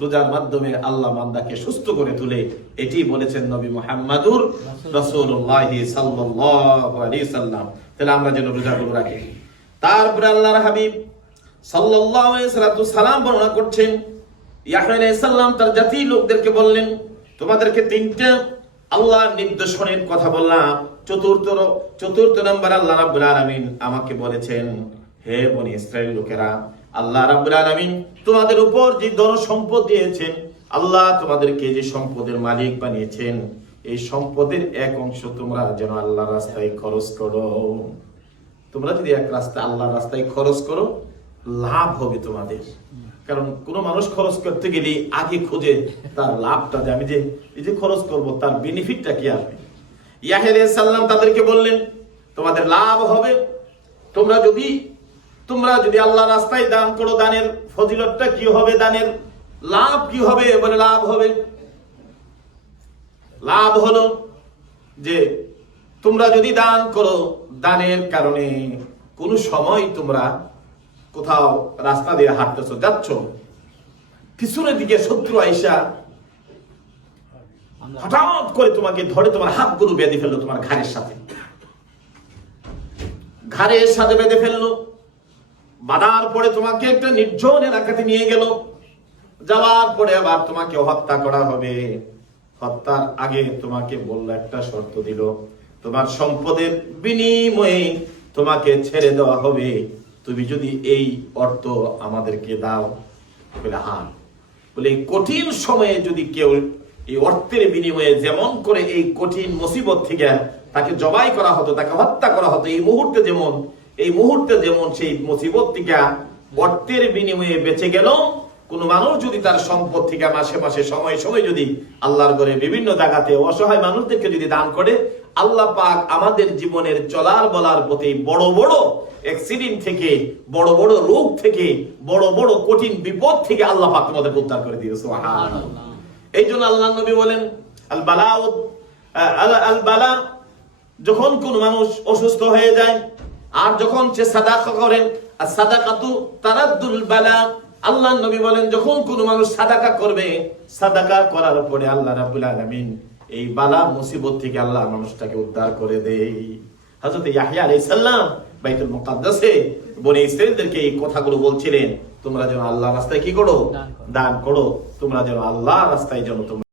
রোজার মাধ্যমে আল্লাহ বান্দাকে সুস্থ করে তুলে, এটি বলেছেন নবী মোহাম্মদুর সাল্লাম। তাহলে আমরা যেন রোজাগুলো রাখি। তারপরে আল্লাহর হাবিব সাল্লাম বর্ণনা করছেন সালাম তার জাতি লোকদেরকে বললেন, তোমাদেরকে তিনটা আল্লাহ নির্দেশনের কথা বললাম। চতুর্থ চতুর্থ নম্বর আল্লাহ আমাকে বলেছেন, হে বনি ইসরায়েল লোকেরা আল্লাহ রাব্বুল আলামিন তোমাদের উপর যে ধন সম্পদ দিয়েছেন, আল্লাহ তোমাদেরকে যে সম্পদের মালিক বানিয়েছেন, এই সম্পদের এক অংশ তোমরা যেন আল্লাহ রাস্তায় খরচ করো। তোমরা যদি এক রাস্তা আল্লাহ রাস্তায় খরচ করো, লাভ হবে তোমাদের। কারণ কোন মানুষ খরচ করতে গেলে আগে খোঁজে তার লাভটা যে, আমি যে, এই যে খরচ করব, তার বেনিফিটটা কি আসবে ইয়াহের সাল্লাম তাদেরকে বললেন, তোমাদের লাভ হবে। তোমরা যদি তোমরা যদি আল্লাহ রাস্তায় দান করো, দানের ফজিলতটা কি হবে? দানের লাভ কি হবে? বলে লাভ হবে। লাভ হলো যে তোমরা যদি দান করো, দানের কারণে কোন সময় তোমরা কোথাও রাস্তা দিয়ে হাঁটতেছো, যাচ্ছ। পিছনের দিকে শত্রু আইসা হঠাৎ করে তোমাকে ধরে তোমার হাতগুলো বেঁধে ফেলল তোমার ঘাড়ের সাথে। ঘাড়ের সাথে বেঁধে ফেলল। বাঁধার পরে তোমাকে একটা নির্জন এলাকাতে নিয়ে গেল। যাওয়ার পরে আবার তোমাকে হত্যা করা হবে। হত্যার আগে তোমাকে বলল একটা শর্ত দিল, তোমার সম্পদের বিনিময়ে তোমাকে ছেড়ে দেওয়া হবে। তুমি যদি এই অর্থ আমাদেরকে দাও। বলে হ্যাঁ। বলে এই কঠিন সময়ে যদি কেউ এই অর্থের বিনিময়ে যেমন করে এই কঠিন মুসিবত থেকে তাকে জবাই করা হতো, তাকে হত্যা করা হতো, এই মুহূর্তে যেমন এই মুহূর্তে যেমন সেই মুসিবত থেকে অর্থের বিনিময়ে বেঁচে গেল, কোন মানুষ যদি তার সম্পদ থেকে মাসে মাসে সময় সময় যদি আল্লাহর ঘরে বিভিন্ন জায়গাতে অসহায় মানুষদেরকে যদি দান করে, আল্লাহ পাক আমাদের জীবনের চলার বলার প্রতি বড় বড় অ্যাক্সিডেন্ট থেকে, বড় বড় রোগ থেকে, বড় বড় কঠিন বিপদ থেকে আল্লাহ পাক তোমাদের উদ্ধার করে দিয়েছে। এই জন্য আল্লাহ নবী বলেন, আল বালা আল বালা, যখন কোন মানুষ অসুস্থ হয়ে যায় আর যখন সে সাদাকা করেন আর সাদাকাতু তারাদ্দুল বালা আল্লাহ নবী বলেন যখন কোন মানুষ সাদাকা করবে সাদাকা করার পরে আল্লাহ রাব্বুল আলামিন এই বালা মুসিবত থেকে আল্লাহ মানুষটাকে উদ্ধার করে দেয়। হযরত ইয়াহইয়া আলাইহিস সালাম বাইতুল মুকাদ্দাসে বনে ইসরাইলদেরকে এই কথাগুলো বলছিলেন তোমরা যেন আল্লাহ রাস্তায় কি করো? দান করো। দান করো। তোমরা যেন আল্লাহ রাস্তায় যেন তোমরা